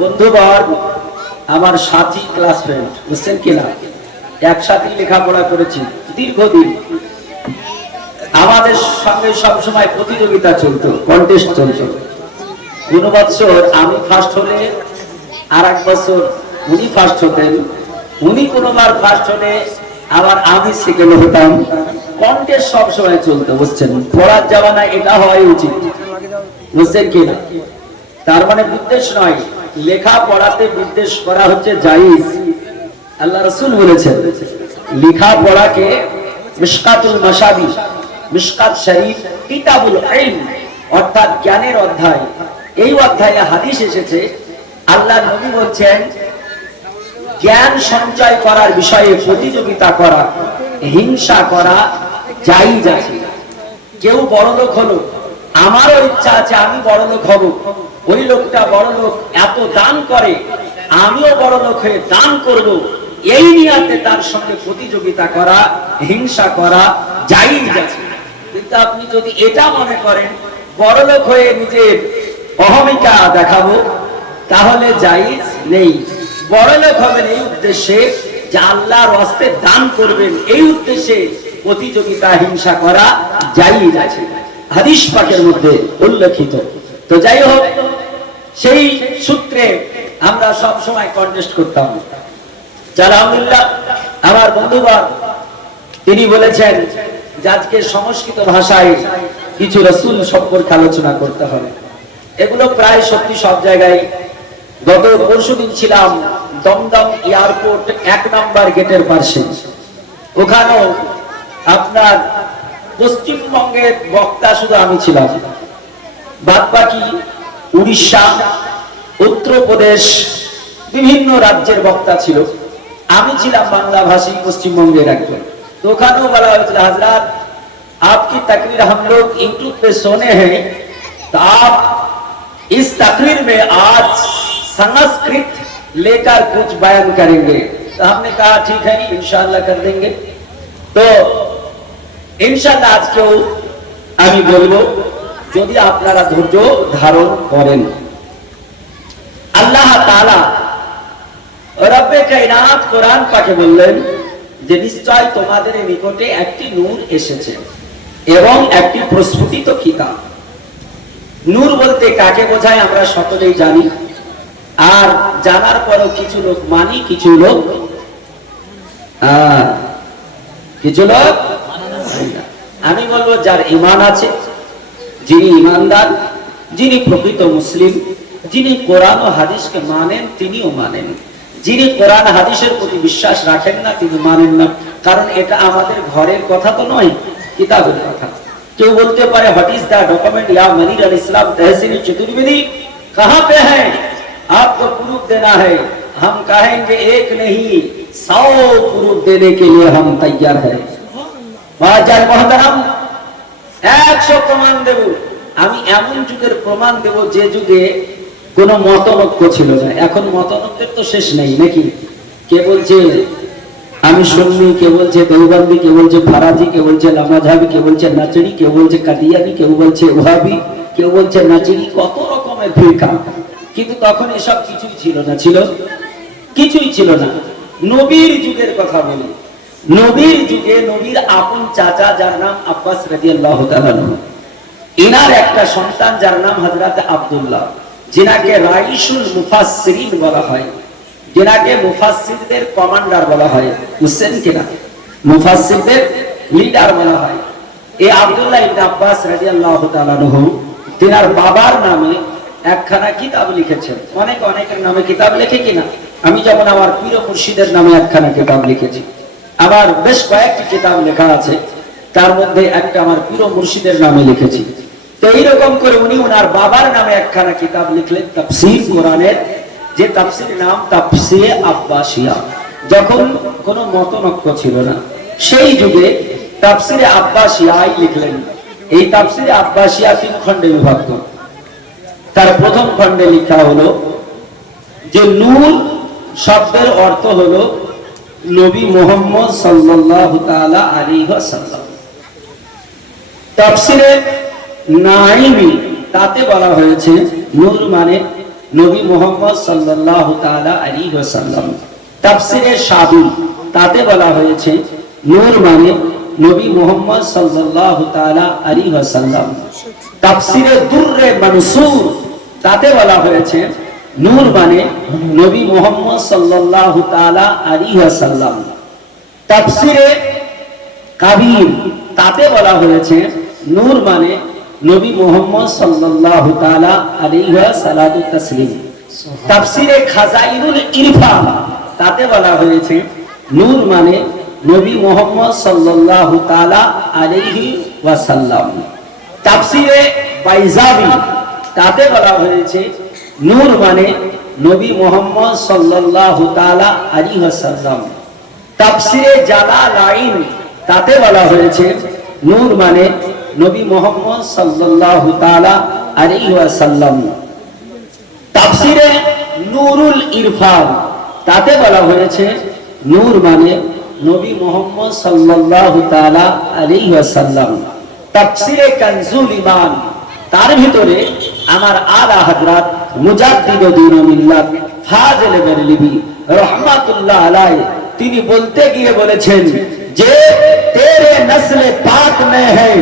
বন্ধুবর, আমার সাথী ক্লাসমেট, বুঝছেন কিনা, একসাথে লেখাপড়া করেছি দীর্ঘদিন। আমাদের সঙ্গে সবসময় প্রতিযোগিতা চলতো, কন্টেস্ট চলতো। কোন বছর আমি ফার্স্ট হলে আর এক বছর উনি ফার্স্ট হতেন, উনি কোনোবার ফার্স্ট হলে আবার আমি সেকেন্ড হতাম। কন্টেস্ট সবসময় চলতো, বুঝছেন। পড়ার জামানায় এটা হওয়াই উচিত, বুঝছেন কিনা। তার মানে বিদ্বেষ নয়, লেখা পড়াতে বিদ্বেষ করা হচ্ছে জায়েজ। আল্লাহ রাসূল বলেছেন লেখা পড়াকে মিশকাতুল মাশাবি, মিশকাত শরীফ কিতাবুল ইলম, অর্থাৎ জ্ঞানের অধ্যায়। এই অধ্যায়ে হাদিস এসেছে, আল্লাহ নবী বলছেন জ্ঞান সঞ্চয় করার বিষয়ে প্রতিযোগিতা করা, হিংসা করা জায়েজ আছে। কেউ বড়লোক হলো, আমারও ইচ্ছা আছে আমি বড়লোক হব, ওই লোকটা বড়লোক এত দান করে, আমিও বড়লোক হয়ে দান করব, এই নিয়াতে তার সঙ্গে প্রতিযোগিতা করা, হিংসা করা জায়েজ আছে। কিন্তু আপনি যদি এটা মনে করেন বড়লোক হয়ে নিজের অহমিকা দেখাবো, তাহলে জায়েজ নেই। বড়লোক হবেন এই উদ্দেশ্যে যে আল্লাহর রাস্তে দান করবেন, এই উদ্দেশ্যে প্রতিযোগিতা হিংসা করা জায়েজ আছে, হাদিস পাকের মধ্যে উল্লেখিত। তো যাই হোক, সেই সূত্রে আমরা সব সময় কন্টেস্ট করতাম। আলহামদুলিল্লাহ, আমার বন্ধুগণ তিনি বলেছেন যে আজকে সংস্কৃত ভাষায় কিছু রাসূল সম্পর্কে আলোচনা করতে হবে। এগুলো প্রায় সত্যি সব জায়গায়। গত পরশুদিন ছিলাম দমদম এয়ারপোর্ট 1 নম্বর গেটের পাশে। ওখানেও আপনার পশ্চিমবঙ্গের বক্তা শুধু আমি ছিলাম, বাদ বাকি উড়িষ্যা, উত্তরপ্রদেশ, বিভিন্ন রাজ্যের বক্তা ছিল। আমি ছিলাম বাংলা ভাষী পশ্চিমবঙ্গের একজন। तो ओखानेও বলা হয়েছিল हजरत आपकी तकरीर हम लोग यूट्यूब पे सुने हैं, तो आप इस तकरीर में आज संस्कृत लेकर कुछ बयान करेंगे। तो हमने कहा ठीक है, इंशाअल्लाह कर देंगे। तो इंशाअल्लाह आज কেউ আমি বলবো, যদি আপনারা ধৈর্য ধারণ করেন। আল্লাহ তাআলা রব্বে কায়নাত কোরআন পাকে বললেন যে নিশ্চয় তোমাদের নিকটে একটি নূর এসেছে এবং একটি প্রস্ফুটিত কিতাব। নূর বলতে কাকে বোঝায় আমরা সকলেই জানি, আর জানার পরও কিছু লোক মানি, কিছু লোক আমি বলবো যার ঈমান আছে, যিনি ঈমানদার, যিনি প্রকৃত মুসলিম, যিনি কোরআন ও হাদিসকে মানেন তিনিও মানেন। যিনি কোরআন হাদিসের প্রতি বিশ্বাস রাখেন না তিনি মানেন না। কারণ এটা আমাদের ঘরের কথা তো নয়, কিতাবের কথা। কেউ বলতে পারে হোয়াট ইজ দ্য ডকুমেন্ট ইয়া মনির আল ইসলাম তহসিল চতুর্বেদী कहां पे है, आपको प्रूफ देना है। हम कहेंगे एक नहीं 100 प्रूफ देने के लिए हम तैयार हैं। महाजान मोहतरम 100 প্রমাণ দেব। আমি এমন যুগের প্রমাণ দেব যে যুগে কোন মতনৈক্য ছিল না। এখন মতনৈক্যের তো শেষ নেই নাকি? কে বলছে আমি সুন্নি, কে বলছে দেওবন্দি, কে বলছে ফারাজি, কে বলছে লামাঝাবি, কে বলছে নাচড়ি, কে বলছে কাদিয়ানি, কেউ বলছে ওহাবি, কেউ বলছে নাচড়ি, কত রকমের ফিরকা। কিন্তু তখন এসব কিছুই ছিল না, ছিল কিছুই ছিল না। নবীর যুগের কথা বলি, নবীর যুগে নবীর আপন চাচা যার নাম আব্বাস রাদিয়াল্লাহু তাআলা, ইনার একটা সন্তান যার নাম হযরত আব্দুল্লাহ, যিনাকে রাইসুল মুফাসসিরিন বলা হয়, যিনাকে মুফাসসিরদের কমান্ডার বলা হয়, বুঝছেন কিনা, মুফাসসিরদের লিডার বলা হয়। এই আব্দুল্লাহ ইবনে আব্বাস রাদিয়াল্লাহু তাআলা আনহু তিনার বাবার নামে একখানা কিতাব লিখেছেন। অনেকের নামে কিতাব লেখে কিনা, আমি যেমন আমার পীর মুর্শিদের নামে একখানা কিতাব লিখেছি। আমার বেশ কয়েকটি কিতাব লেখা আছে, তার মধ্যে একটা আমার পীর মুর্শিদের নামে লিখেছি। তো এইরকম করে উনি ওনার বাবার নামে একখানা কিতাব লিখলেন তাফসীর কোরআনের, যে তাফসীর নাম তাফসীরে আব্বাসিয়া। যখন কোনো মতনৈক্য ছিল না সেই যুগে তাফসীরে আব্বাসিয়াই লিখলেন। এই তাফসীরে আব্বাসিয়া 3 খণ্ডে বিভক্ত। তার প্রথম খণ্ডে লেখা হলো যে নূর শব্দের অর্থ হলো নবী মুহাম্মদ সাল্লাল্লাহু তাআলা আলাইহি ওয়াসাল্লাম। তাফসীরে নাইমি তাতে বলা হয়েছে নূর মানে নবী মুহাম্মদ সাল্লাল্লাহু তাআলা আলাইহি ওয়াসাল্লাম। তাফসীরে সাবি তাতে বলা হয়েছে নূর মানে নবী মুহাম্মদ সাল্লাল্লাহু তাআলা আলাইহি ওয়াসাল্লাম। তাফসীরে দুররে মানসুর তাতে বলা হয়েছে নূর মানে নবী মুহাম্মদ সাল্লাল্লাহু তাআলা আলাইহি ওয়াসাল্লাম। তাফসীরে কাবীর তাতে বলা হয়েছে নূর মানে নবী মুহাম্মদ সাল্লাল্লাহু তাআলা আলাইহি ওয়াসাল্লাতু তাসলিম। তাফসীরে খাজাইনুল ইরফান তাতে বলা হয়েছে নূর মানে নবী মুহাম্মদ সাল্লাল্লাহু তাআলা আলাইহি ওয়াসাল্লাম। তাফসীরে বাইজাবি তাতে বলা হয়েছে নূর মানে নবী মুহাম্মদ সাল্লাল্লাহু তাআলা আলাইহি ওয়াসাল্লাম। তাফসীরে জালালাইন তাতে বলা হয়েছে নূর মানে নবী মুহাম্মদ সাল্লাল্লাহু তাআলা আলাইহি ওয়াসাল্লাম। তাফসীরে নূরুল ইরফান তাতে বলা হয়েছে নূর মানে নবী মুহাম্মদ সাল্লাল্লাহু তাআলা আলাইহি ওয়াসাল্লাম। তাফসীরে কানজুল ঈমান তার ভিতরে আমার আলা হযরত মুজাদ্দিদ দ্বীন মিল্লাত ফাজিল বেরলভী রাহমাতুল্লাহ আলাইহি তিনি বলতে গিয়ে বলেছেন যে तेरे नस्ल पाक में है,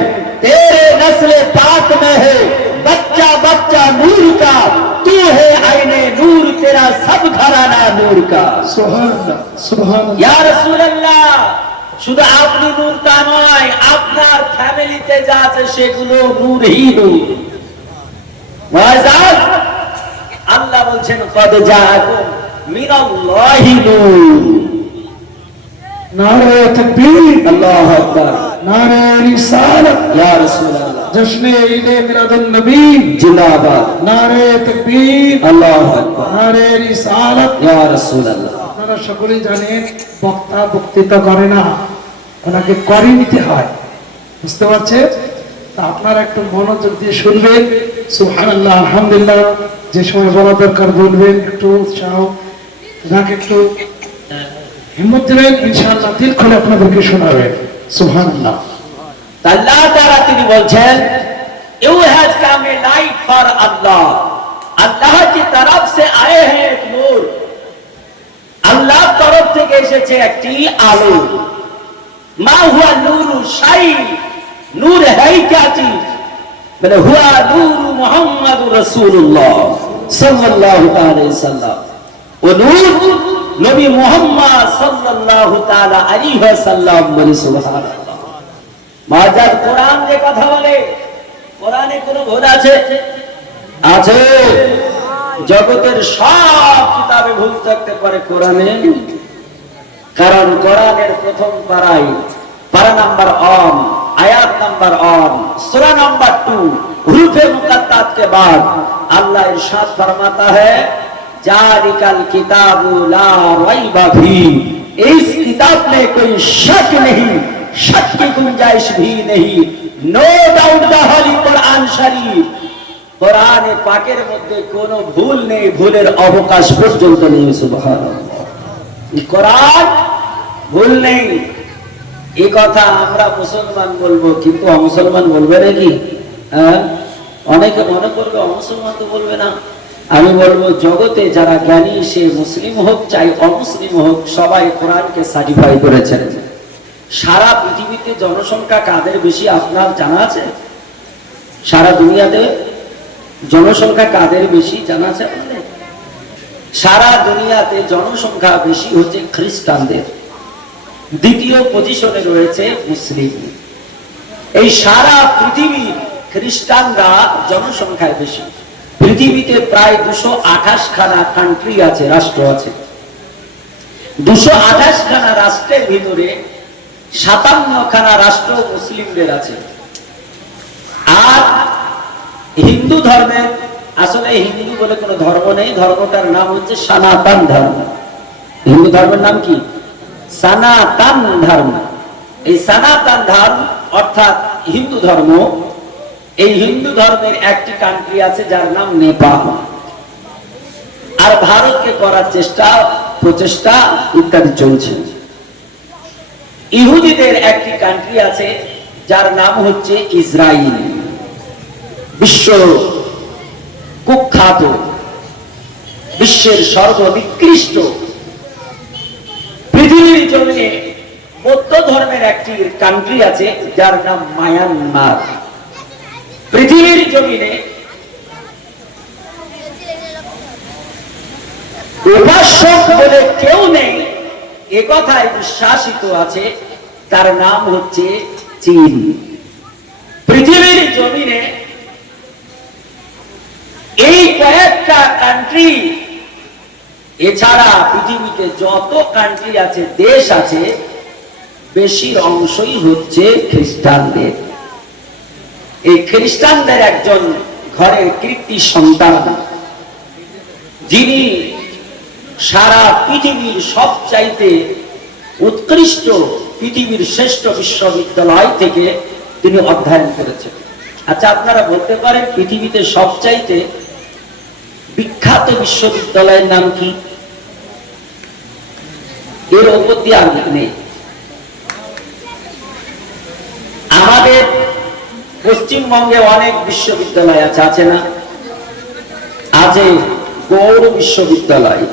तेरे नस्ल पाक में है बच्चा बच्चा नूर का, तू है आईने नूर, तेरा सब घराना नूर का। सुभान अल्लाह, सुभान अल्लाह। या रसूल अल्लाह, শুধু আপনি নূর তা নয়, আপনার ফ্যামিলিতে যা আছে সেগুলো নূরই নূর। ওয়াজাব আল্লাহ বলছেন কদ জাআকুম মিনাল্লাহি নূর। नारे तकबीर, अल्लाहु अकबर, नारे रिसालत, या रसूल अल्लाह, जश्न ईद मिलादुन नबी जिंदाबाद, नारे तकबीर, अल्लाहु अकबर, नारे रिसालत। या रसूल अल्लाह। আপনারা সকলেই জানেন বক্তা বক্তৃতা করে না, ওনাকে করে নিতে হয়, বুঝতে পারছেন? তা আপনারা একটু মনোযোগ দিয়ে শুনবেন। সুবহানাল্লাহ, আলহামদুলিল্লাহ, যে সময় বলা দরকার বলবেন, একটু উৎসাহ ওনাকে একটু হিম্মত দিবেন, ইনশাআল্লাহ দিল খুলে আপনাদেরকে শোনাবেন। সুবহানাল্লাহ। আল্লাহ তাআলা তিনি বলছেন you has come a light for Allah, Allah की तरफ से आए हैं एक नूर, अल्लाह तरफ থেকে এসেছে একটি আলো। মা হুয়া নূরু শাই, নূর है क्या चीज, মানে হুয়া নূরু মুহাম্মাদুর রাসূলুল্লাহ সাল্লাল্লাহু আলাইহি ওয়াসাল্লাম। ও নূর নবী মুহাম্মদ সাল্লাল্লাহু তাআলা আলাইহি ওয়াসাল্লাম। বলি সুবহানাল্লাহ। মাজার কোরআন যে কথা বলে, কোরআনে কোনো ভুল আছে? আছে। জগতের সব কিতাবে ভুল থাকতে পারে, কোরআনে, কারণ কোরআনের প্রথম পারায় পারা নাম্বার 1 आयत नंबर 1 सूरा नंबर 2 हुरूफ मुकद्दस के बाद अल्लाह इरशाद फरमाता है जालिकल किताबु ला रैबा फी, इस किताब में कोई शक नहीं, शक की गुंजाइश भी नहीं। No doubt the holy Quran Sharif, কোরআনে পাকের মধ্যে কোনো ভুল নেই, ভুলের অবকাশ পর্যন্ত নেই। সুবহানাল্লাহ। এই কোরআন ভুল নেই, এই কথা আমরা মুসলমান বলবো, কিন্তু অমুসলমান বলবে নাকি? হ্যাঁ, অনেকে মনে করবে অমুসলমান তো বলবে না। আমি বলবো জগতে যারা জ্ঞানী, সে মুসলিম হোক চাই অমুসলিম হোক, সবাই কোরআনকে সার্টিফাই করেছেন। সারা পৃথিবীতে জনসংখ্যা কাদের বেশি আপনার জানা আছে? সারা দুনিয়াতে জনসংখ্যা কাদের বেশি জানা আছে আপনাদের? সারা দুনিয়াতে জনসংখ্যা বেশি হচ্ছে খ্রিস্টানদের, দ্বিতীয় পজিশনে রয়েছে মুসলিম। এই সারা পৃথিবীর খ্রিস্টানরা জনসংখ্যায় বেশি। পৃথিবীতে প্রায় 228 খানা কান্ট্রি আছে, রাষ্ট্র আছে। 228 খানা রাষ্ট্রের ভিতরে 57 খানা রাষ্ট্র মুসলিমদের আছে। আর হিন্দু ধর্মের, আসলে হিন্দু বলে কোনো ধর্ম নেই, ধর্মটার নাম হচ্ছে সনাতন ধর্ম। হিন্দু ধর্মের নাম কি? সনাতন ধর্ম। এই সনাতন ধর্ম অর্থাৎ হিন্দু ধর্ম, এই হিন্দু ধর্মের একটি কান্ট্রি আছে যার নাম নেপাল। আর ভারতকে করার প্রচেষ্টা ইত্যাদি চলছে। ইহুদিদের একটি কান্ট্রি আছে যার নাম হচ্ছে ইসরায়েল, বিশ্ব কুখ্যাত বিশ্বের সর্বনিকৃষ্ট পৃথিবীর জমিনে বৌদ্ধ ধর্মের একটি কান্ট্রি আছে যার নাম মায়ানমার। পৃথিবীর জমিনে উপাসক বলে কেউ নেই এ কথায় বিশ্বাসিত আছে, তার নাম হচ্ছে চীন। পৃথিবীর জমিনে এই কয়েকটা কান্ট্রি এছাড়া পৃথিবীতে যত কান্ট্রি আছে, দেশ আছে, বেশির অংশই হচ্ছে খ্রিস্টানদের। এই খ্রিস্টানদের একজন ঘরের কৃতি সন্তান, যিনি সারা পৃথিবীর সবচাইতে উৎকৃষ্ট পৃথিবীর শ্রেষ্ঠ বিশ্ববিদ্যালয় থেকে তিনি অধ্যয়ন করেছেন। আচ্ছা, আপনারা বলতে পারেন পৃথিবীতে সবচাইতে বিখ্যাত বিশ্ববিদ্যালয়ের নাম কি? এর উপর দিয়ে আর নেই। আমাদের পশ্চিমবঙ্গে অনেক বিশ্ববিদ্যালয় আছে, আছে না? আছে গৌড় বিশ্ববিদ্যালয়,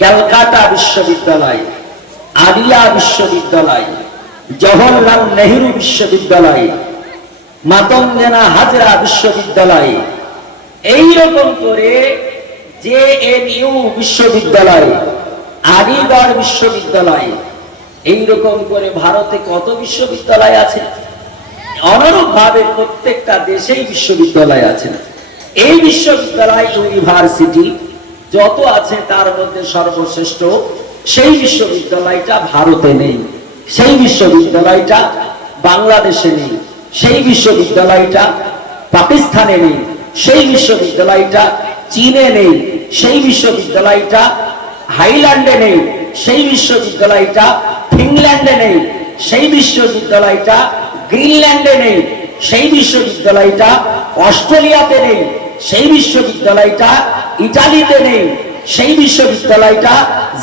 ক্যালকাটা বিশ্ববিদ্যালয়, আলিয়া বিশ্ববিদ্যালয়, জওহরলাল নেহেরু বিশ্ববিদ্যালয়, মাতঙ্গিনী হাজরা বিশ্ববিদ্যালয়, এইরকম করে জেএনইউ বিশ্ববিদ্যালয়, আলিগড় বিশ্ববিদ্যালয়, এইরকম করে ভারতে কত বিশ্ববিদ্যালয় আছে। অনুরূপ ভাবে প্রত্যেকটা দেশেই বিশ্ববিদ্যালয় আছে। এই বিশ্ববিদ্যালয়, ইউনিভার্সিটি যত আছে তার মধ্যে সর্বশ্রেষ্ঠ সেই বিশ্ববিদ্যালয়টা ভারতে নেই, সেই বিশ্ববিদ্যালয়টা বাংলাদেশে নেই, সেই বিশ্ববিদ্যালয়টা পাকিস্তানে নেই, সেই বিশ্ববিদ্যালয়টা চীনে নেই, সেই বিশ্ববিদ্যালয়টা হাইল্যান্ডে নেই, সেই বিশ্ববিদ্যালয়টা ফিনল্যান্ডে নেই, সেই বিশ্ববিদ্যালয়টা গ্রিনল্যান্ডে নেই, সেই বিশ্ববিদ্যালয়টা অস্ট্রেলিয়াতে নেই, সেই বিশ্ববিদ্যালয়টা ইটালিতে নেই, সেই বিশ্ববিদ্যালয়টা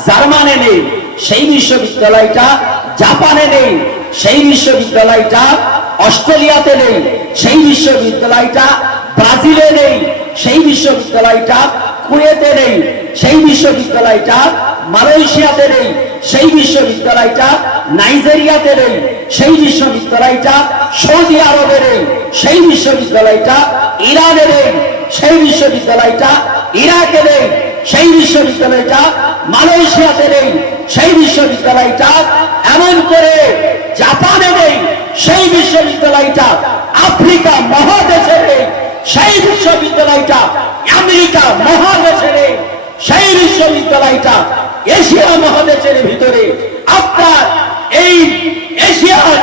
জার্মানে নেই, সেই বিশ্ববিদ্যালয়টা জাপানে নেই, সেই বিশ্ববিদ্যালয়টা অস্ট্রেলিয়াতে নেই, সেই বিশ্ববিদ্যালয়টা ব্রাজিলে নেই, সেই বিশ্ববিদ্যালয়টা কুয়েতে নেই, সেই বিশ্ববিদ্যালয়টা মালয়েশিয়াতে নেই, সেই বিশ্ববিদ্যালয়টা নাইজেরিয়াতে নেই, সেই বিশ্ববিদ্যালয়টা সৌদি আরবে নেই, সেই বিশ্ববিদ্যালয়টা ইরানে নেই, সেই বিশ্ববিদ্যালয়টা ইরাকে নেই, সেই বিশ্ববিদ্যালয়টা মালয়েশিয়াতে নেই, সেই বিশ্ববিদ্যালয়টা এমন করে জাপানে নেই, সেই বিশ্ববিদ্যালয়টা আফ্রিকা মহাদেশে নেই, সেই বিশ্ববিদ্যালয়টা আমেরিকা মহাদেশে নেই, সেই বিশ্ববিদ্যালয়টা এশিয়া মহাদেশের ভিতরে আপনার এই এশিয়ার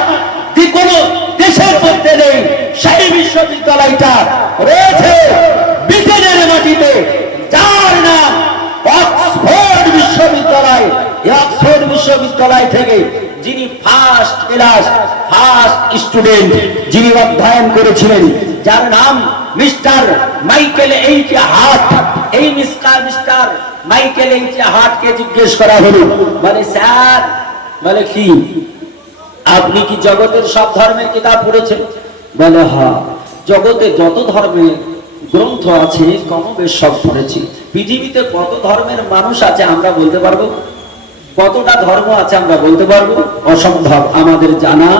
যে কোনো দেশের মধ্যে নেই, সেই বিশ্ববিদ্যালয়টা রয়েছে ব্রিটেনের মাটিতে, যার নাম অক্সফোর্ড বিশ্ববিদ্যালয়। অক্সফোর্ড বিশ্ববিদ্যালয় থেকে যিনি ফার্স্ট ক্লাস ফার্স্ট স্টুডেন্ট যিনি অধ্যয়ন করেছিলেন, যার নাম মিস্টার মাইকেল এইচ হার্ট। এই মিস্টার মাইকেল এইচ হার্টকে জিজ্ঞেস করা হলো, মানে স্যার, বলে কি আপনি কি জগতের সব ধর্মের কিতাব পড়েছেন? বলে হ্যাঁ, জগতে যত ধর্মের গ্রন্থ আছে কমবেশ সব পড়েছি। পৃথিবীতে কত ধর্মের মানুষ আছে আমরা বলতে পারবো? কতটা ধর্ম আছে আমরা বলতে পারবো? অসম্ভব, আমাদের জানা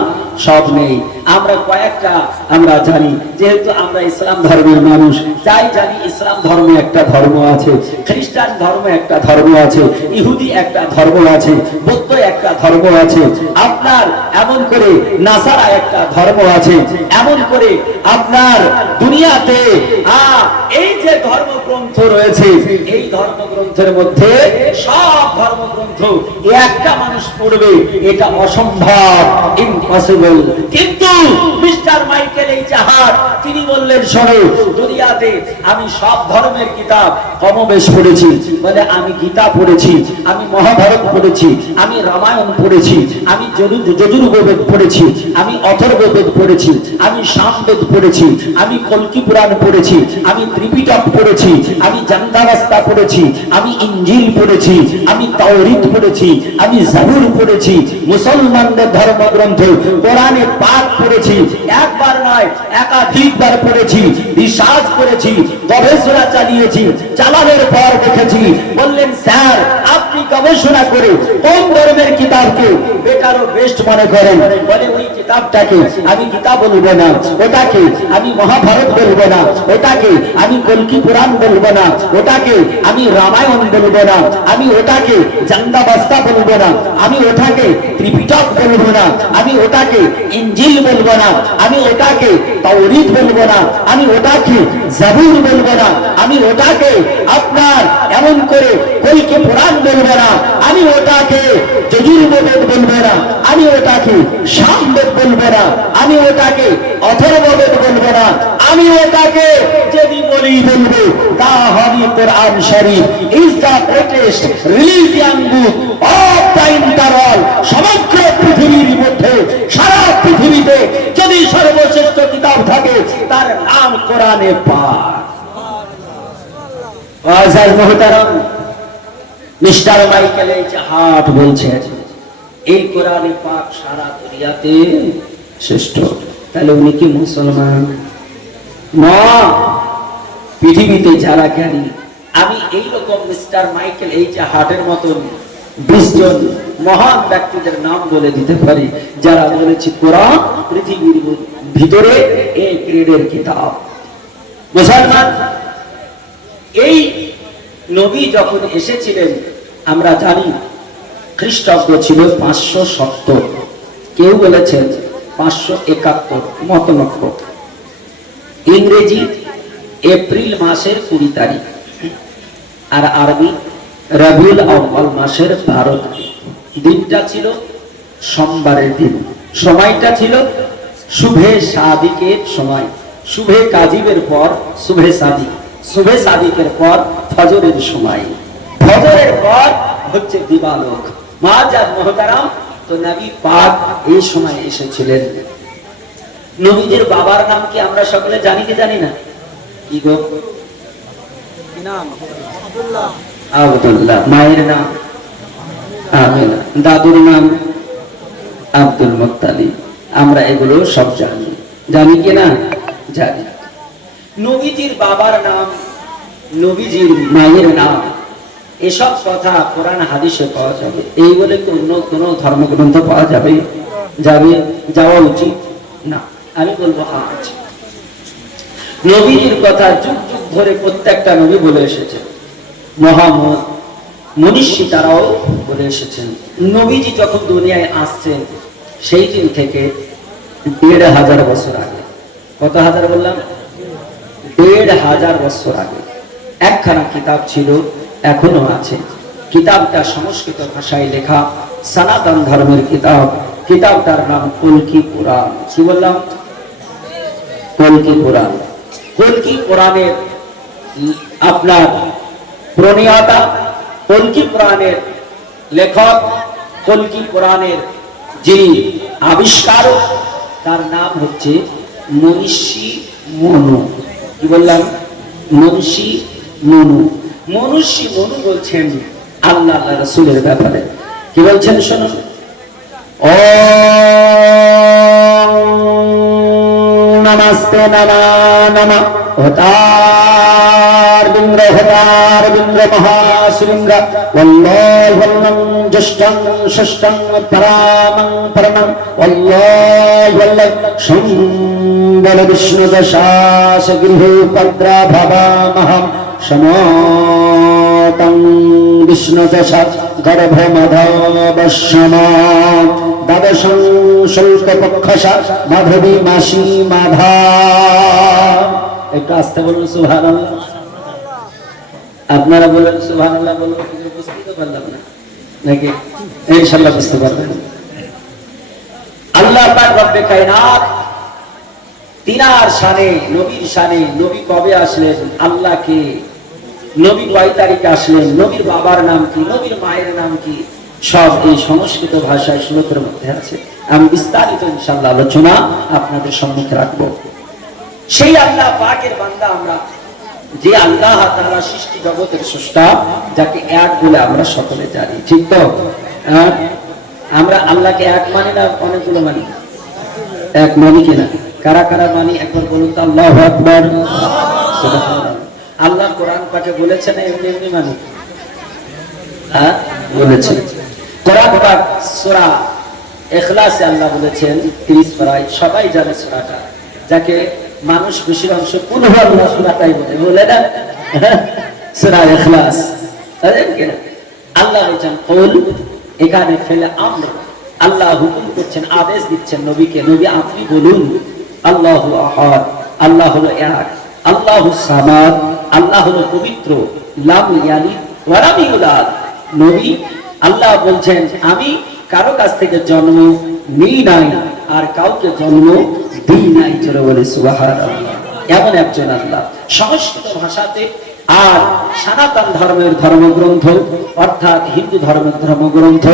সব নেই। আমরা কয়েকটা আমরা জানি, যেহেতু আমরা ইসলাম ধর্মের মানুষ, তাই জানি ইসলাম ধর্মে একটা ধর্ম আছে, খ্রিস্টান ধর্মে একটা ধর্ম আছে, ইহুদি একটা ধর্ম আছে, বৌদ্ধ একটা ধর্ম আছে, আপনার এমন করে নাসারা একটা ধর্ম আছে, এমন করে আপনার দুনিয়াতে এই যে ধর্মগ্রন্থ রয়েছে, এই ধর্মগ্রন্থের মধ্যে সব ধর্মগ্রন্থ একটা মানুষ পড়বে, এটা অসম্ভব, ইম্পসিবল। কিন্তু মিস্টার মাইকেল এইচ হার্ট তিনি বললেন, শোনো, দুনিয়াতে আমি সব ধর্মের কিতাব কমবেশ পড়েছি। বলে আমি গীতা পড়েছি, আমি মহাভারত পড়েছি, আমি রামায়ণ রামায়ণ পড়েছি, আমি যজুর্বেদ পড়েছি, আমি অথর্ববেদ পড়েছি, আমি সামবেদ পড়েছি, আমি কল্কি পুরাণ পড়েছি, আমি ত্রিপিটক পড়েছি, আমি জান্দাবাস্তা পড়েছি, আমি ইঞ্জিল পড়েছি, আমি তাওরীত পড়েছি, আমি জাবুর পড়েছি, মুসলমানদের ধর্মগ্রন্থ কোরআনে পাক পড়েছি, একবার নয় একাধিকবার পড়েছি, রিসার্চ করেছি, গবেষণা চালিয়েছি। চালানোর পর দেখেছি, বললেন স্যার আপনি গবেষণা করে কোন ধর্মের কিতাবকে বেটার ও বেস্ট মনে করেন? বলে ওই কিতাবটাকে আমি গীতা বলবো না, ওটাকে আমি মহাভারত বলবো না, ওটাকে আমি কল্কি পুরাণ বলবো না, ওটাকে আমি রামায়ণ বলবো না, আমি ওটাকে জান্দাবাস্তা বলবো না, আমি ওটাকে ত্রিপিটক বলবো না, আমি ওটাকে ইঞ্জিল বলবো না, আমি ওটাকে তাওরীত বলবো না, আমি ওটাকে জাবুর বলবো না, আমি ওটাকে আপনার এমন করে কল্কি পুরাণ বলবো না, আমি ওটাকে যজুর্বেদ বলবো না, আমি ওটাকে সামবেদ বলবো না, আমি ওটাকে অথর্ববেদ বলবো না, আমি ওটাকে যদি বলি বলবো তা হবে Quran Sharif is the greatest religion book of the entire world. সমগ্র পৃথিবীর মধ্যে সারা পৃথিবীতে যদি সর্বশ্রেষ্ঠ কিতাব থাকে তার নাম কোরআনে পাক। আজাজ মুহতারাম, মিস্টার মাইকেল এইচ হার্ট বলছেন এই কোরআনে পাক সারা দুনিয়াতে শ্রেষ্ঠ। তাহলে উনি কি মুসলমান না? পৃথিবীতে যারা জ্ঞানী, আমি এইরকম মিস্টার মাইকেল এইচ হার্টের মতন 20 জন মহান ব্যক্তিদের নাম বলে দিতে পারি যারা বলেছে কোরআন পৃথিবীর ভিতরে এ গ্রেডের কিতাব। মুসলমান, এই নবী যখন এসেছিলেন আমরা জানি খ্রিস্টাব্দ ছিল 570, কেউ বলেছেন 571, মতনক্য। ইংরেজি এপ্রিল মাসের 20 তারিখ আর আরবি রবিউল আউয়াল মাসের 12 তারিখ। দিনটা ছিল সোমবারের দিন, সময়টা ছিল শুভে সাদিকের সময়, শুভে কাজিবের পর শুভে সাদিক, শুভে সাদিকের পর ফজরের সময়, ফজরের পর হচ্ছে দিবালোক। মাজাদ মুহতারাম, তো নবী পাক এই সময় এসেছিলেন। নবীজির বাবার নাম কি আমরা সকলে জানি কি জানি না? কি গো? আব্দুল্লাহ। মায়ের নাম আমিনা, দাদুর নাম আব্দুল মুত্তালিব। আমরা এগুলো সব জানি, জানি কি না? জানি। নবীজির বাবার নাম, নবীজির মায়ের নাম, এসব কথা কোরআন হাদিসে পাওয়া যাবে। এই বলে অন্য কোনো ধর্মগ্রন্থ পাওয়া যাবে? যাওয়া উচিত না। আমি বলবো হ্যাঁ আছে। নবীজির কথা যুগ যুগ ধরে প্রত্যেকটা নবী বলে এসেছেন, মুহাম্মদ মনীষী তারাও বলে এসেছেন। নবীজি যখন দুনিয়ায় আসছেন সেই দিন থেকে 1500 বছর আগে, কত হাজার বললাম? 1500 বছর আগে একখানা কিতাব ছিল, এখনো আছে। কিতাবটা সংস্কৃত ভাষায় লেখা, সনাতন ধর্মের কিতাব। কিতাবটার নাম কল্কি পুরাণ। কি বললাম? কল্কি পুরাণ। কল্কি পুরাণের আপনার প্রণেতা, কল্কি পুরাণের লেখক, কল্কি পুরাণের যিনি আবিষ্কারক, তার নাম হচ্ছে মনীষী মনু। কি বললাম? মনীষী মনু। মনীষী মনু বলছেন আল্লাহ রাসূলের ব্যাপারে। কি বলছেন শুনুন। ওম নমস্তে নমা নমঃ হতার বিন্দ্র মহাশৃঙ্গ ওল্লাহ ওল্লং জ্যেষ্ঠং ষষ্ঠং পরামং পরমং ওল্লাহ ওল্লং সম্বল বিষ্ণু দশাস গৃহ পদ্রা ভবামহং সমতং বিষ্ণু দশা গর্ভ মধবশ্যম দ্বাদশং শুল্ক পক্ষসা মাধবী মাসি মাধা। একটু আস্তে বলুন সুবহানাল্লাহ। আপনারা বলেন সুবহানাল্লাহ, বলবো কিন্তু বুঝতে তো পারলাম না নাকি? ইনশাআল্লাহ বুঝতে পারবেন। আল্লাহ পাক রব্বে কায়নাত তিনার শানে, নবীর শানে, নবী কবে আসলেন, আল্লাহকে, নবী কয় তারিখে আসলেন, নবীর বাবার নাম কি, নবীর মায়ের নাম কি, সব এই সংস্কৃত ভাষায় শ্লোকের মধ্যে আছে। আমি বিস্তারিত ইনশাআল্লাহ আলোচনা আপনাদের সম্মুখে রাখবো। সেই আল্লাহ পাকের বান্দা আমরা, যে আল্লাহ তাআলা সৃষ্টি জগতের স্রষ্টা, যাকে এক বলে আমরা সকলে জানি, ঠিক তো? আমরা আল্লাহকে এক মানি না অনেকগুলো মানি? এক মানি কিনা? কারা কারা মানি একবার বলুন তো আল্লাহু আকবার। সুবহানাল্লাহ। আল্লাহ কোরআন পাকে বলেছেন এমনি এমনি মানি? হ্যাঁ বলেছেন। কোরআন পাক সূরা ইখলাসে আল্লাহ বলেছেন 30 পারায়, সবাই জানে সূরাটা, যাকে মানুষ বেশির অংশ কুল হুয়াল্লাহ সূরাটাই বলে না, সূরা ইখলাস। আল্লাহ বলেছেন কুল, এখানে ফেলে আমর, আল্লাহ হুকুম করছেন, আদেশ দিচ্ছেন নবীকে, নবী আপনি বলুন আল্লাহু আহাদ, আল্লাহ হলো এক, আল্লাহু সামাদ, আল্লাহ হলো পবিত্র, লাম ইয়ালিদ ওয়া লাম ইউলাদ। নবী আল্লাহ বলছেন আমি কারো কাছ থেকে জন্ম নিই নাই আর কাউকে জন্ম দিই নাই। জোরে বলে সুবহানাল্লাহ। এমন একজন আল্লাহ। সংস্কৃত ভাষাতে আর সনাতন ধর্মের ধর্মগ্রন্থ, অর্থাৎ হিন্দু ধর্মের ধর্মগ্রন্থ,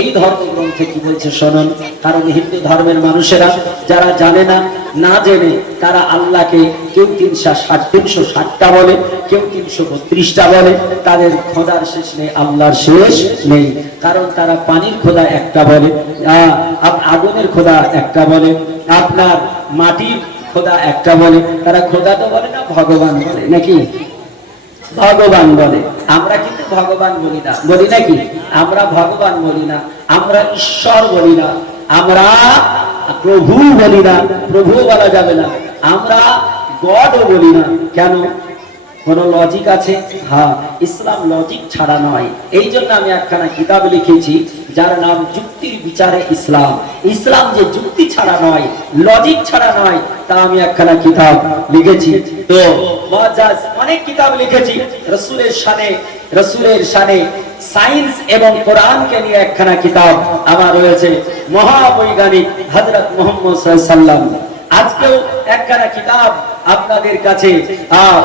এই ধর্মগ্রন্থে কি বলছে শুনুন। কারণ হিন্দু ধর্মের মানুষেরা যারা জানে না, না জেনে তারা আল্লাহকে কেউ 360টা বলে, কেউ 332টা বলে। তাদের খোদার শেষ নেই, আল্লাহর শেষ নেই। কারণ তারা পানির খোদা একটা বলে, আগুনের খোদা একটা বলে, আপনার মাটির খোদা একটা বলে। তারা খোদা তো বলে না, ভগবান বলে নাকি? ভগবান বলে। আমরা কিন্তু ভগবান বলি না, বলি নাকি? আমরা ভগবান বলি না, আমরা ঈশ্বর বলি না, আমরা প্রভু বলি না, প্রভু বলা যাবে না, আমরা গডও বলি না। কেন? কোন লজিক আছে? হ্যাঁ, ইসলাম লজিক ছাড়া নয়। এই জন্য আমি একখানা কিতাব লিখেছি যার নাম যুক্তির বিচারে ইসলাম। ইসলাম যে যুক্তি ছাড়া নয়, লজিক ছাড়া নয়, তা আমি একখানা কিতাব লিখেছি। তো অনেক কিতাব লিখেছি রসুলের শানে সায়েন্স এবং কোরআনকে নিয়ে একখানা কিতাব আমার রয়েছে, মহাবৈজ্ঞানিক হযরত মুহাম্মদ সাল্লাল্লাহু আলাইহি ওয়াসাল্লাম। আজকেও একখানা কিতাব আপনাদের কাছে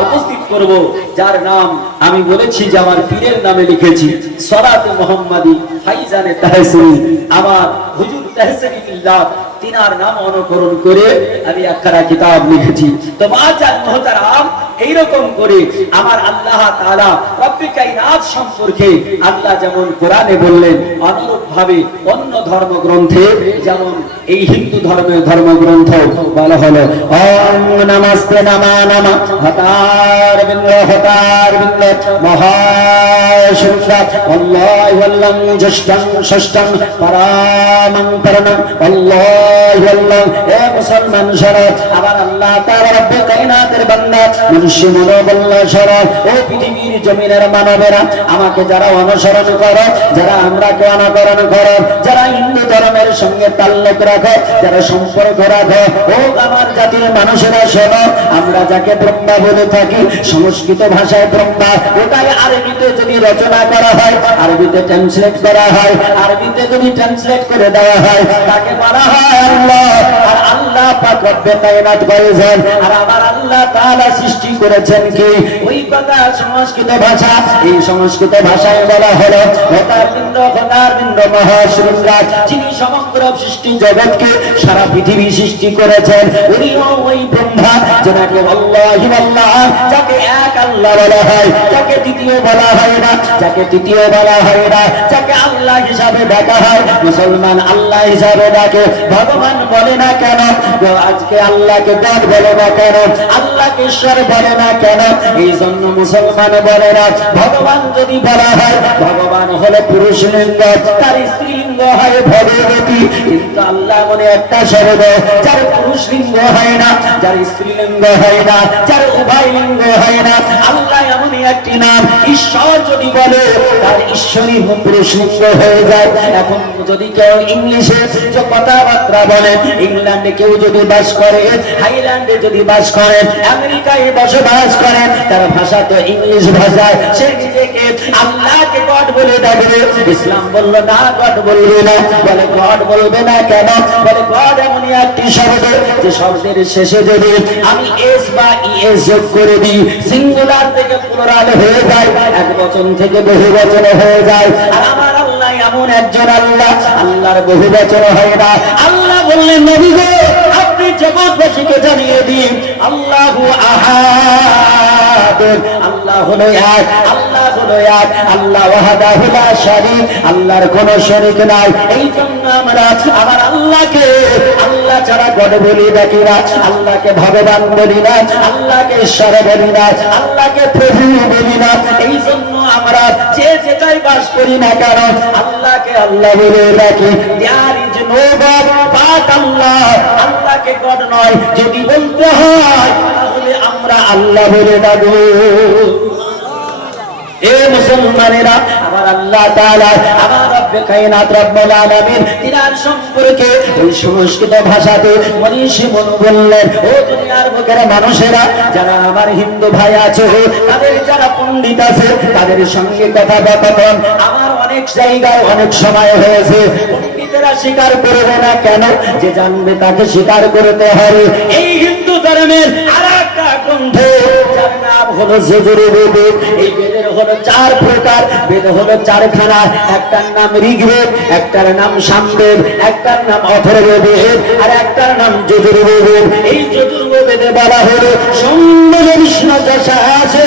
উপস্থিত করব, যার নাম আমি বলেছি যে আমার পীরের নামে লিখেছি, সরাতে মুহাম্মাদি ফাইজানে তাহসিন। আমার হুজুর তাহসিনুল্লাহ তিনার নাম অনুকরণ করে আমি একখানা কিতাব লিখেছি। তো মাজান মুহতারাম, এইরকম করে আমার আল্লাহ তাআলা রব্বে কায়নাত সম্পর্কে আল্লাহ যেমন কোরআনে বললেন, অনুরূপ ভাবে অন্য ধর্মগ্রন্থে, যেমন এই হিন্দু ধর্মের ধর্মগ্রন্থ বলা হলো ওম নমস্তে নমা নমঃ হতার বিন্দ মহাশুদ্ধ আল্লাহু আল্লাহ জষ্টং ষষ্ঠং পরামং পরমং আল্লাহু আল্লাহ। এ মুসলমান শরৎ, আবার আল্লাহ তাআলা রব্বে কায়নাতের বান্দা মনুষ্য মনোবল্লা শরৎ, ও পৃথিবীর জমিনের মানবেরা, আমাকে যারা অনুসরণ করো, যারা আমরাকে অনুকরণ করো, যারা হিন্দু ধর্মের সঙ্গে তাল্লুক রাখো, যারা সম্পর্ক রাখো, ও আমার জাতির মানুষেরা শোনো, আমরা যাকে ব্রহ্মা বলে থাকি, সংস্কৃত ভাষায় ব্রহ্মা, ওটাই আরবিতে যদি রচনা করা হয়, আরবিতে ট্রান্সলেট করা হয়, আরবিতে যদি ট্রান্সলেট করে দেওয়া হয়, তাকে বলা হয় আল্লাহ। আর আল্লাহ পাক রব্বে কায়নাত করেছেন, আর আবার আল্লাহ তাআলা সৃষ্টি করেছেন কি? ওই কথা সংস্কৃত ভাষা। এই সংস্কৃত ভাষায় বলা হলো খোদার বিন্দু মহাশৃঙ্গার, যিনি সমগ্র সৃষ্টি জগৎকে, সারা পৃথিবী সৃষ্টি করেছেন, উনিও ওই ব্রহ্মা, যাকে আল্লাহু আল্লাহ, যাকে এক আল্লাহ বলা হয়, যাকে দ্বিতীয় বলা হয় না, যাকে তৃতীয় বলা হয় না, যাকে আল্লাহ হিসাবে ডাকা হয়। মুসলমান আল্লাহ হিসাবে ডাকে, ভগবান বলে না কেন? আজকে আল্লাহকে গড বলে না কেন? আল্লাহকে ঈশ্বর বলে না কেন? এই জন্য মুসলমান বলে না। ভগবান যদি বলা হয়, ভগবান হলো পুরুষ লিঙ্গ, তার স্ত্রী লিঙ্গ হয় ভগবতী। কিন্তু আল্লাহ মনে একটা শব্দ, যার পুরুষ লিঙ্গ হয় না, যার স্ত্রী লিঙ্গ হয় না, যার উভয় লিঙ্গ হয় না, আল্লাহ এমনই একটি নাম। ঈশ্বর যদি বলে, তার ঈশ্বরই পুরুষ লিঙ্গ হয়ে যায়। এখন যদি কেউ ইংলিশে যে কথাবার্তা বলে, ইংল্যান্ডে কেউ যদি বাস করে, হাইল্যান্ডে যদি বাস করে, আমেরিকায় বসবাস করে, তার ভাষা তো ইংলিশ ভাষা, সে নিজেকে আল্লাহকে গড বলে ডাকবে। ইসলাম বলল না, গড বলবে না। বলে গড বলবে না কেন? বলে গড এমনই একটি শব্দ, যে শব্দের শেষে যদি আমি এস বা ইএস যোগ করে দিই, সিঙ্গুলার থেকে প্লুরাল হয়ে যায়, এক বচন থেকে বহু বচন হয়ে যায়। আর আমার আল্লাহ এমন একজন আল্লাহ, আল্লাহর বহু বচন হয় না। আল্লাহ বললেন নবী গো আপনি জগৎবাসীকে জানিয়ে দিন আল্লাহু আহাদ, আল্লাহ হলো এক, আল্লাহ হলো এক, আল্লাহ ওয়াহদাহু লা শারীক, আল্লাহর কোনো শরীক নাই। এই জন্য আমরা আমার আল্লাহকে আল্লাহ ছাড়া গড বলি ডাকি না, আল্লাহকে ভগবান বলি না, আল্লাহকে ঈশ্বর বলি না, আল্লাহকে প্রভু বলি না। এই জন্য আমরা যে যেটাই বাস করি না কেন আল্লাহকে আল্লাহ বলে ডাকি। There is no God but Allah, আল্লাহকে গড নয় যদি বলতে হয় তাহলে আমরা আল্লাহ বলে ডাকবো। এ মুসলমানেরা, আমার আল্লাহ তাআলা আমার রব্বে কায়নাত রব্বুল আলামিন তিনার সম্পর্কে ওই সংস্কৃত ভাষাতে মনীষী মনু বললেন, ও দুনিয়ার বুকের মানুষেরা, যারা আমার হিন্দু ভাই আছে, তাদের যারা পণ্ডিত আছে, তাদের সঙ্গে কথাবার্তা আমার অনেক জায়গায় অনেক সময় হয়েছে। পণ্ডিতেরা স্বীকার করবে না কেন? যে জানবে তাকে স্বীকার করতে হবে। এই হিন্দু ধর্মের আরেকটা গ্রন্থ যার নাম হলো যজুর্বেদ। এই বেদের হলো 4 প্রকার, বেদ হলো 4খানা। একটার নাম ঋগ্বেদ, একটার নাম সামবেদ, একটার নাম অথর্ববেদ, আর একটার নাম যজুর্বেদ। এই যজুর্বেদে বলা হলো সম্বল বিষ্ণু যশা আছে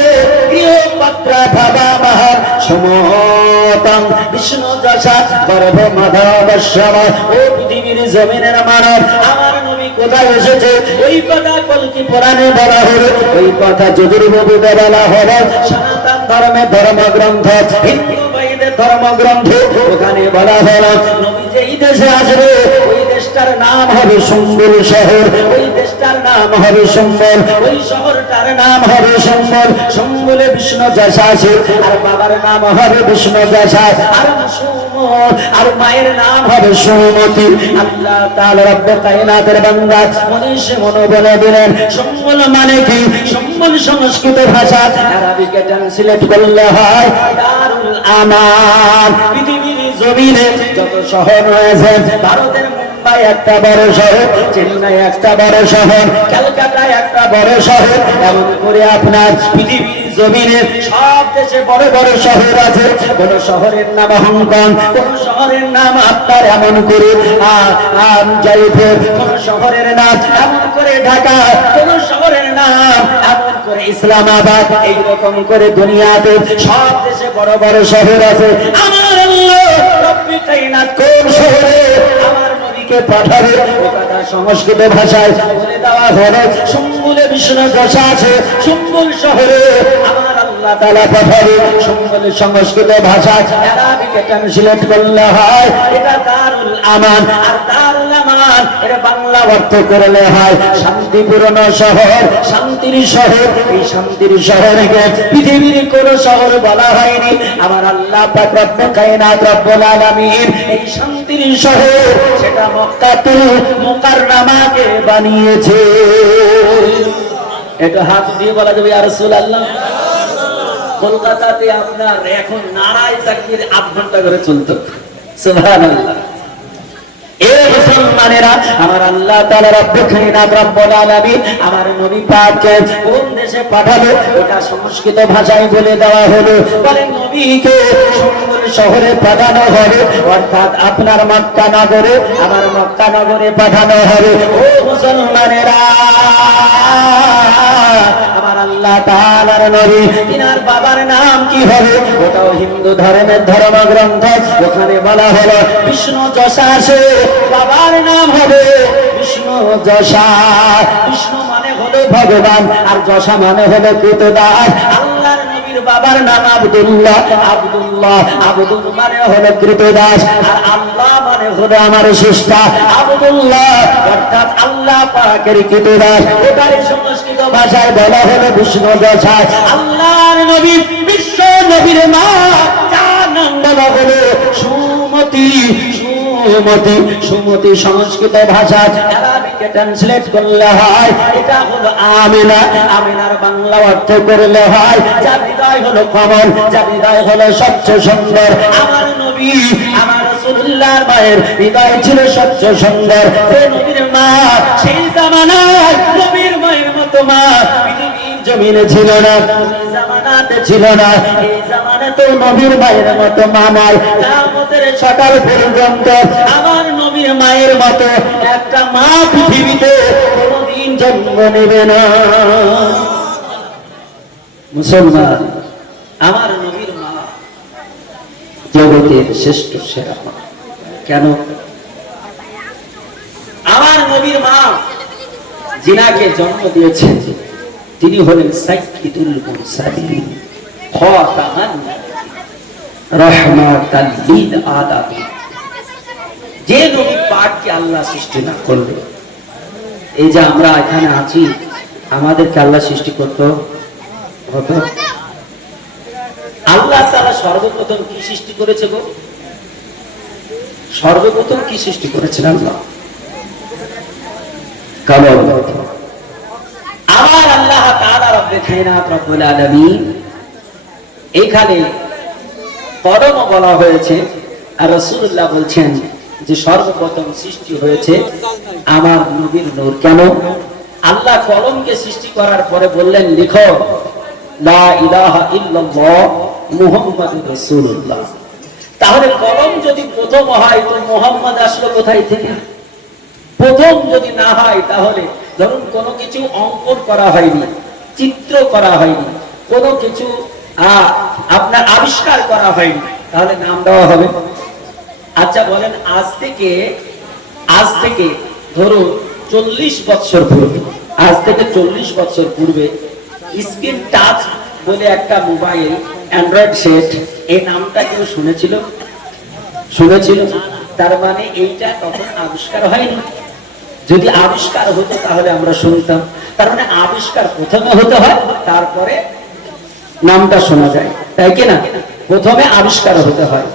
গৃহপাত্র ভাবা মহা সমতম বিষ্ণু যশা গর্ভ মাধবস্যম। ও পৃথিবীর জমিনের মানব, আমার নবী কোথায় এসেছে ওই কথা কল্কি পুরাণে বলা হলো, ওই কথা যজুর্বেদে বলা হলো। সনাতন ধর্মের ধর্মগ্রন্থ, হিন্দু ভাইদের ধর্মগ্রন্থ, ওখানে বলা হলো নবী যেই দেশে আসবে ওই দেশটার নাম হবে সম্বল শহর, ওই দেশটার নাম হবে সম্বল, ওই শহরটার নাম হবে সম্বল। সম্বলে বিষ্ণু যশা আছে, আর বাবার নাম হবে বিষ্ণু যশা, আর মায়ের নাম হবে সুমতি। আল্লাহ তাআলা রব্বে কায়নাতের বান্দা মনীষী মনু বলে দিলেন সম্বল মানে কি? সম্বল সংস্কৃত ভাষা, আরবিকে ট্রান্সলেট করলে হয় দারুল আমান। পৃথিবীর জমিনে যত শহর রয়েছে, ভারতের মুম্বাই একটা বড় শহর, চেন্নাই একটা বড় শহর, কলকাতা একটা বড় শহর, এমন করে আপনার পৃথিবীর জমিনে সব দেশে বড় বড় শহর আছে। কোন শহরের নাম হংকং, কোন শহরের নাম আপনার এমন করে জয়পুর, কোন শহরের নাম এমন করে ঢাকা, কোন শহরের নাম এমন করে ইসলামাবাদ। এইরকম করে দুনিয়াতে সব দেশে বড় বড় শহর আছে। আমার আল্লাহ রব্বে কায়নাত কোন শহরে আমার নবীকে পাঠাবে ও কথা সংস্কৃত ভাষায় বলে দেওয়া হলো সম্বলে বিষ্ণু যশা আছে সম্বল শহরে আমার আল্লাহ তাআলা পাঠাবে। সম্বল সংস্কৃত ভাষায় আরবিকে ট্রান্সলেট করলে হয় এটা দারুল আমান, আর দারুল আমান এর বাংলা অর্থ করলে হয় শান্তিপূর্ণ শহর, শান্তির শহর। এই শান্তির শহরকে পৃথিবীর কোন শহর বলা হয়নি। আমার আল্লাহ পাক রব্বে কায়নাত রব্বুল আলামিন এই শান্তির শহর সেটা মক্কাতুল মুকাররমাকে বানিয়েছে। এটা হাত দিয়ে বলা যাবে ইয়া রাসূলুল্লাহ। কলকাতাতে আপনার এখন নারায় তাকবীর 8 ঘন্টা করে চলতো। সুবহানাল্লাহ। এ মুসলমানেরা, আমার আল্লাহ তাআলা রব্বে কায়নাত রব্বুল আলামিন আমার নবী পাককে কোন দেশে পাঠালো ওটা সংস্কৃত ভাষায় বলে দেওয়া হলো। বলে নবীকে সম্বল শহরে পাঠানো হবে, অর্থাৎ আপনার মক্কা নগরে, আমার মক্কা নগরে পাঠানো হবে। ও মুসলমানেরা, আমার আল্লাহ তাআলার নবী তিনার বাবার নাম কি হবে ওটাও হিন্দু ধর্মের ধর্মগ্রন্থ, ওখানে বলা হলো বিষ্ণু যশা আছে, বাবার নাম হবে বিষ্ণু যশা। বিষ্ণু মানে হলো ভগবান, আর যশা মানে হলো কৃতদাস। আল্লাহর নবীর বাবার নাম আব্দুল্লাহ, আব্দুল্লাহ আব্দুল মানে হলো কৃতদাস, আর আল্লাহ মানে হলো আমার সৃষ্টা। আব্দুল্লাহ অর্থাৎ আল্লাহ পাকের কৃতদাস, ওটার সংস্কৃত ভাষায় বলা হলো বিষ্ণু যশা। আল্লাহর নবী বিশ্ব নবীর মা, যার নাম বলা হলো সুমতি। সুমতি, সুমতি সংস্কৃত ভাষা আরবিকে ট্রান্সলেট করলে হয় এটা হলো আমিনা। আমিনার বাংলা অর্থ করলে হয় যার হৃদয় হলো কমল, যার হৃদয় হলো স্বচ্ছ সুন্দর। আমার নবী আমার রাসূলুল্লাহর মায়ের হৃদয় ছিল স্বচ্ছ সুন্দর। সে নবীর মা, সেই জামানায় নবীর মায়ের মতো মা পৃথিবীর জমিনে ছিল না, ওই জামানাতে ছিল না। এই জামানাতেও নবীর মায়ের মতো মা নাই। কিয়ামতের সকাল পর্যন্ত আমার নবীর মায়ের মতো একটা মা পৃথিবীতে কোনোদিন জন্ম নেবে না। মুসলমান, আমার নবীর মা জগতের শ্রেষ্ঠ সেরা মা। কেন? আমার নবীর মা যিনাকে জন্ম দিয়েছেন তিনি হলেন সাইয়্যিদুল মুরসালিন, খাতামান রাহমাতাল লিল আলামিন। যে নবী পাককে আল্লাহ সৃষ্টি না করলে, এই যে আমরা এখানে আছি, আমাদেরকে আল্লাহ সৃষ্টি করতে হতো? আল্লাহ তাআলা সর্বপ্রথম কি সৃষ্টি করেছে গো? সর্বপ্রথম কি সৃষ্টি করেছেন আল্লাহ? কলম। আমার আল্লাহ তাআলা রব্বে কায়নাত রব্বুল আলামিন এখানে কলম বলা হয়েছে, আর রাসূলুল্লাহ বলছেন যে সর্বপ্রথম সৃষ্টি হয়েছে আমার নবীর নূর। কেন? আল্লাহ কলমকে সৃষ্টি করার পরে বললেন লিখো লা ইলাহা ইল্লাল্লাহ মুহাম্মাদুর রাসূলুল্লাহ। তাহলে কলম যদি প্রথম হয় তো মুহাম্মদ আসলো কোথায় থেকে? প্রথম যদি না হয় তাহলে ধরুন কোনো কিছু অঙ্কন করা হয়নি, চিত্র করা হয়নি, কোনো কিছু আপনার আবিষ্কার করা হয়নি, তাহলে নাম দেওয়া হবে? আচ্ছা বলেন, আজ থেকে ধরুন 40 বছর পূর্বে, আজ থেকে 40 বছর পূর্বে স্ক্রিন টাচ বলে একটা মোবাইল, অ্যান্ড্রয়েড সেট, এই নামটা কেউ শুনেছিল? শুনেছিল? তার মানে এইটা তখন আবিষ্কার হয়নি। যদি আবিষ্কার হতো তাহলে আমরা শুনতাম। তার মানে আবিষ্কার প্রথমে হতে হয়, তারপরে নামটা শোনা যায়, তাই কিনা? প্রথমে আবিষ্কার হতে হয়।